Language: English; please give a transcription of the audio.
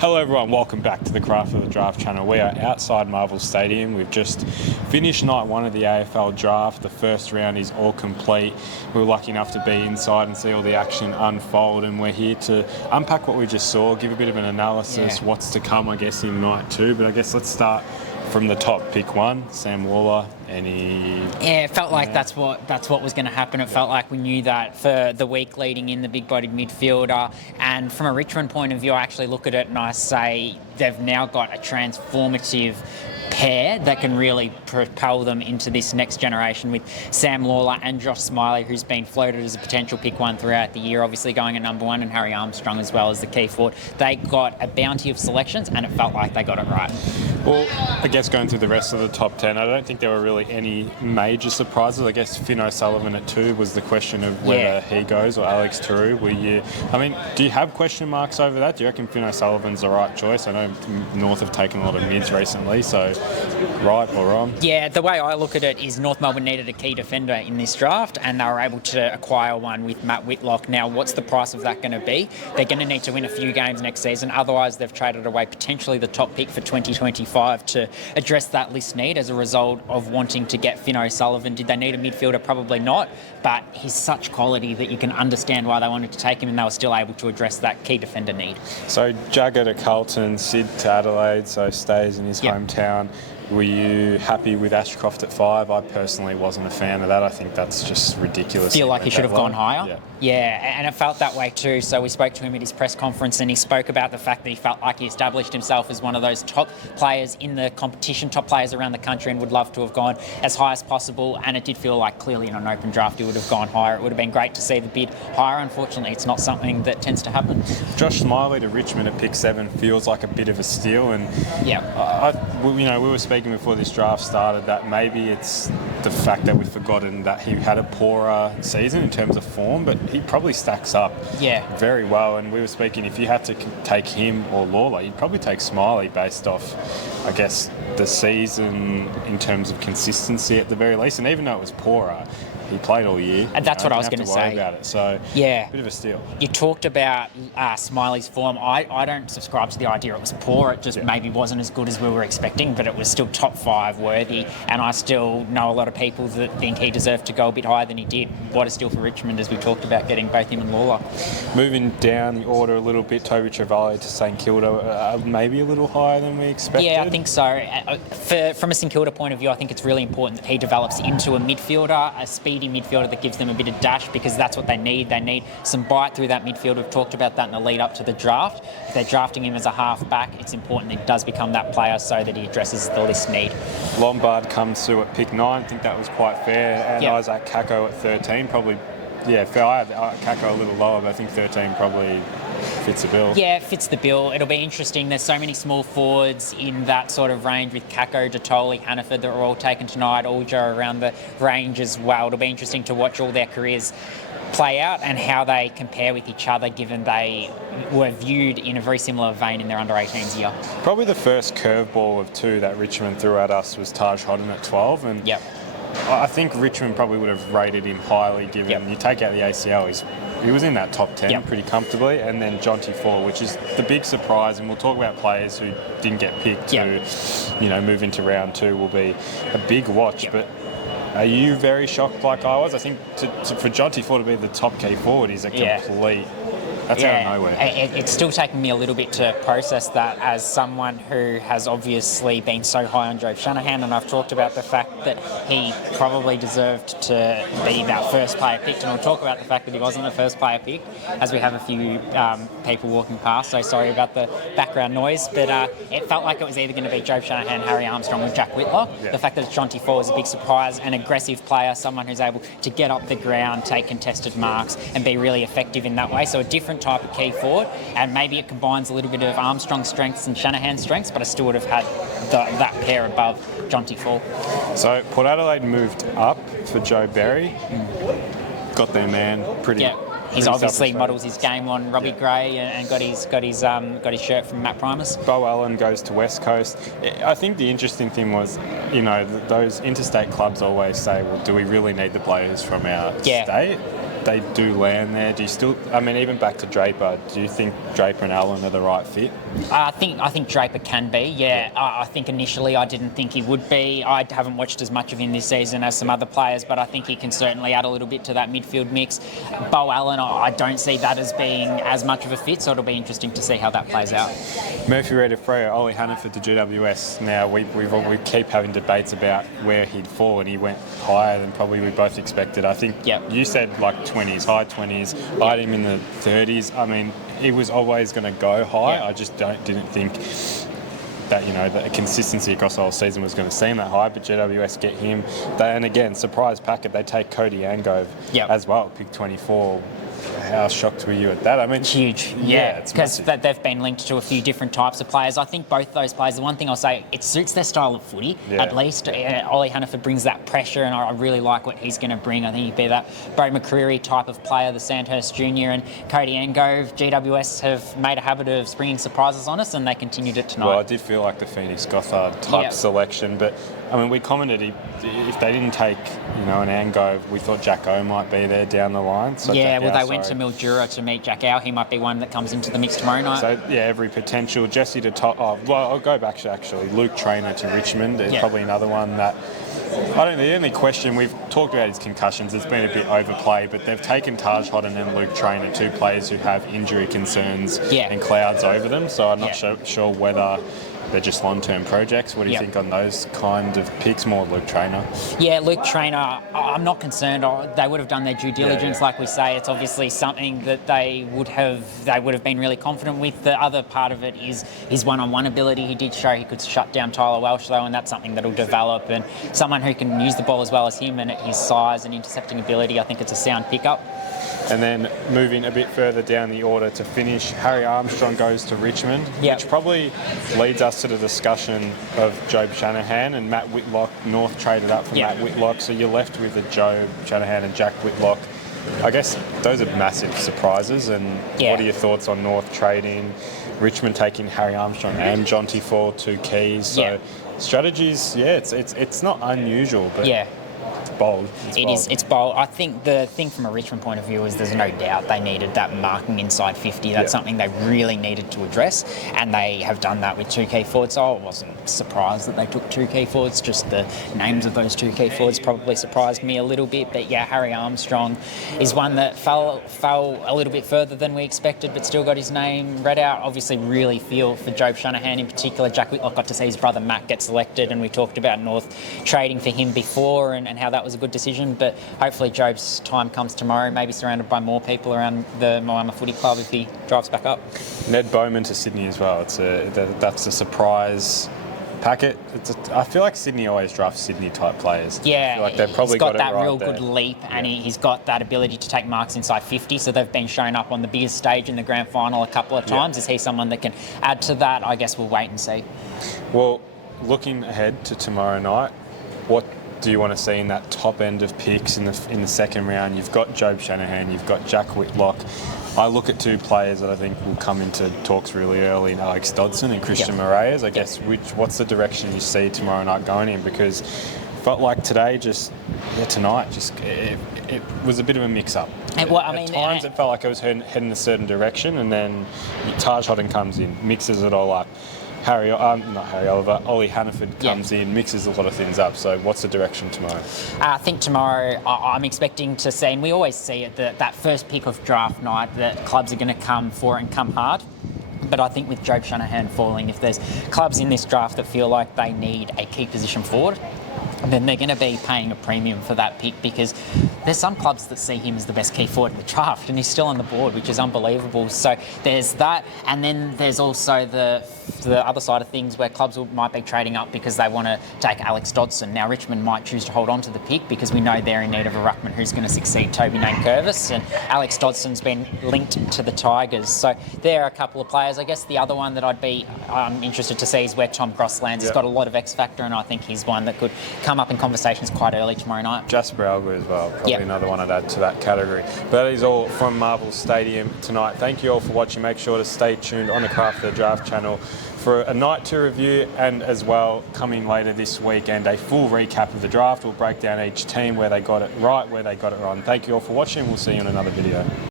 Hello everyone, welcome back to the Craft of the Draft channel. We are outside Marvel Stadium. We've just finished night one of the AFL Draft. The first round is all complete. We were lucky enough to be inside and see all the action unfold, and we're here to unpack what we just saw, give a bit of an analysis, what's to come I guess in night two. But I guess let's start from the top. Pick one, Sam Waller. It felt like that's what was going to happen. It felt like we knew that for the week leading in, the big-bodied midfielder. And from a Richmond point of view, I actually look at it and I say they've now got a transformative pair that can really propel them into this next generation with Sam Lawler and Josh Smiley, who's been floated as a potential pick one throughout the year, obviously going at number one, and Harry Armstrong as well as the key forward. They got a bounty of selections and it felt like they got it right. Well, I guess going through the rest of the top 10, I don't think there were really any major surprises. I guess Finn O'Sullivan at 2 was the question of whether he goes, or Alex Taru. Do you have question marks over that? Do you reckon Finn O'Sullivan's the right choice? I know North have taken a lot of mids recently, so right or wrong? Yeah, the way I look at it is North Melbourne needed a key defender in this draft and they were able to acquire one with Matt Whitlock. Now, what's the price of that going to be? They're going to need to win a few games next season, otherwise they've traded away potentially the top pick for 2025 to address that list need as a result of wanting to get Finn O'Sullivan. Did they need a midfielder? Probably not, but he's such quality that you can understand why they wanted to take him, and they were still able to address that key defender need. So Jagger to Carlton, Sid to Adelaide, so stays in his hometown. Were you happy with Ashcroft at 5? I personally wasn't a fan of that. I think that's just ridiculous. Feel like he should have gone higher? Yeah, and it felt that way too. So we spoke to him at his press conference and he spoke about the fact that he felt like he established himself as one of those top players in the competition, top players around the country, and would love to have gone as high as possible. And it did feel like clearly in an open draft he would have gone higher. It would have been great to see the bid higher. Unfortunately, it's not something that tends to happen. Josh Smiley to Richmond at pick 7 feels like a bit of a steal. And we were speaking before this draft started that maybe it's the fact that we've forgotten that he had a poorer season in terms of form, but he probably stacks up very well. And we were speaking, if you had to take him or Lawler, you'd probably take Smiley based off, I guess, the season in terms of consistency at the very least. And even though it was poorer, he played all year. And that's what I was going to say. About it. So, bit of a steal. You talked about Smiley's form. I don't subscribe to the idea it was poor. It just maybe wasn't as good as we were expecting, but it was still top 5 worthy. And I still know a lot of people that think he deserved to go a bit higher than he did. What a steal for Richmond, as we talked about, getting both him and Lawler. Moving down the order a little bit, Toby Travali to St Kilda, maybe a little higher than we expected. Yeah, I think so. From a St Kilda point of view, I think it's really important that he develops into a midfielder, a speedy midfielder that gives them a bit of dash, because that's what they need. They need some bite through that midfield. We've talked about that in the lead up to the draft. If they're drafting him as a half-back, it's important that he does become that player so that he addresses the list need. Lombard comes through at pick 9. I think that was quite fair. And Isaac Kako at 13, probably, fair. I had Kako a little lower, but I think 13 probably fits the bill. Yeah, it fits the bill. It'll be interesting. There's so many small forwards in that sort of range with Kako, Datoli, Hannaford that were all taken tonight, Alger around the range as well. It'll be interesting to watch all their careers play out and how they compare with each other, given they were viewed in a very similar vein in their under-18s year. Probably the first curveball of 2 that Richmond threw at us was Taj Hodden at 12. And I think Richmond probably would have rated him highly, given you take out the ACL, he was in that top 10 pretty comfortably. And then Jonty Ford, which is the big surprise, and we'll talk about players who didn't get picked to move into round 2 will be a big watch. But are you very shocked like I was? I think for Jonty Ford to be the top key forward is a complete... That's out of nowhere. It's still taking me a little bit to process that as someone who has obviously been so high on Joe Shanahan, and I've talked about the fact that he probably deserved to be that first player picked, and we'll talk about the fact that he wasn't the first player picked, as we have a few people walking past, so sorry about the background noise, but it felt like it was either going to be Joe Shanahan, Harry Armstrong, or Jack Whitlock. The fact that it's Jonty Ford is a big surprise, an aggressive player, someone who's able to get up the ground, take contested marks, and be really effective in that way, so a different type of key forward, and maybe it combines a little bit of Armstrong's strengths and Shanahan's strengths, but I still would have had that pair above Jonty Ford. So Port Adelaide moved up for Joe Berry. Got their man pretty. He's obviously models his game on Robbie Gray and got his shirt from Matt Primus. Bo Allen goes to West Coast. I think the interesting thing was, those interstate clubs always say, well, do we really need the players from our state? they do land there, do you still, I mean, even back to Draper, do you think Draper and Allen are the right fit? I think Draper can be, yeah. I think initially I didn't think he would be. I haven't watched as much of him this season as some other players, but I think he can certainly add a little bit to that midfield mix. Bo Allen, I don't see that as being as much of a fit, so it'll be interesting to see how that plays out. Murphy Reader Freo, Ollie Hannaford to GWS. Now, we keep having debates about where he'd fall, and he went higher than probably we both expected. I think you said like 20s, high 20s. I had him in the 30s. I mean, he was always going to go high. I just didn't think that, you know, the consistency across the whole season was going to seem that high, but GWS get him. And again, surprise packet, they take Cody Angove as well, pick 24. How shocked were you at that? I mean, huge, because they've been linked to a few different types of players. I think both those players, the one thing I'll say, it suits their style of footy, at least. Ollie Hannaford brings that pressure, and I really like what he's going to bring. I think he'd be that Bo McCreary type of player, the Sandhurst Junior, and Cody Angove. GWS have made a habit of springing surprises on us, and they continued it tonight. Well, I did feel like the Phoenix Gothard type selection, but I mean, we commented if they didn't take, you know, an Angove, we thought Jack O might be there down the line. So they went to Mildura to meet Jack O. He might be one that comes into the mix tomorrow night. So, every potential. Jesse to top. Oh, well, I'll go back to actually Luke Traynor to Richmond. There's probably another one that. I don't. The only question we've talked about is concussions. It's been a bit overplayed, but they've taken Taj Hodden and Luke Traynor, two players who have injury concerns and clouds over them. So I'm not sure whether they're just long-term projects. What do you think on those kind of picks? More Luke Traynor. Yeah, Luke Traynor, I'm not concerned. They would have done their due diligence, like we say. It's obviously something that they would have been really confident with. The other part of it is his one-on-one ability. He did show he could shut down Tyler Welsh, though, and that's something that'll develop. And someone who can use the ball as well as him, and at his size and intercepting ability, I think it's a sound pickup. And then moving a bit further down the order to finish, Harry Armstrong goes to Richmond, which probably leads us to the discussion of Jobe Shanahan and Matt Whitlock. North traded up for Matt Whitlock, so you're left with a Jobe Shanahan and Jack Whitlock. I guess those are massive surprises. And what are your thoughts on North trading, Richmond taking Harry Armstrong and Jonty Fall, two keys? So strategies, it's not unusual, but it's bold. It's bold. I think the thing from a Richmond point of view is there's no doubt they needed that marking inside 50. That's something they really needed to address, and they have done that with two key forwards. So I wasn't surprised that they took two key forwards. Just the names of those two key forwards probably surprised me a little bit. But Harry Armstrong is one that fell a little bit further than we expected, but still got his name read out. Obviously, really feel for Jobe Shanahan in particular. Jack Whitlock got to see his brother Matt get selected, and we talked about North trading for him before and how that was a good decision. But hopefully Jobe's time comes tomorrow, maybe surrounded by more people around the Moama Footy Club if he drives back up. Ned Bowman to Sydney as well. That's a surprise packet. I feel like Sydney always drafts Sydney type players. Yeah, I feel like they've probably he's got that right real there. good leap, and he's got that ability to take marks inside 50. So they've been shown up on the biggest stage in the grand final a couple of times. Is he someone that can add to that? I guess we'll wait and see. Well, looking ahead to tomorrow night, what do you want to see in that top end of picks in the second round? You've got Jobe Shanahan, you've got Jack Whitlock. I look at two players that I think will come into talks really early, Alex Dodson and Christian Moraes. I guess what's the direction you see tomorrow night going in? Because it felt like tonight it was a bit of a mix-up. At times it felt like it was heading in a certain direction, and then Taj Hodden comes in, mixes it all up. Ollie Hannaford comes in, mixes a lot of things up. So what's the direction tomorrow? I think tomorrow I'm expecting to see, and we always see it, that first pick of draft night, that clubs are going to come for it and come hard. But I think with Jobe Shanahan falling, if there's clubs in this draft that feel like they need a key position forward, then they're going to be paying a premium for that pick, because there's some clubs that see him as the best key forward in the draft, and he's still on the board, which is unbelievable. So there's that, and then there's also the other side of things where clubs might be trading up because they want to take Alex Dodson. Now Richmond might choose to hold on to the pick because we know they're in need of a ruckman who's going to succeed Toby Nankervis, and Alex Dodson's been linked to the Tigers. So there are a couple of players. I guess the other one that I'm interested to see is where Tom Gross lands. He's got a lot of X factor, and I think he's one that could come come up in conversations quite early tomorrow night. Jasper Alga as well, probably another one I'd add to that category. But that is all from Marvel Stadium tonight. Thank you all for watching. Make sure to stay tuned on the Craft the Draft channel for a night to review, and as well coming later this weekend a full recap of the draft. We'll break down each team, where they got it right, where they got it wrong. Thank you all for watching. We'll see you in another video.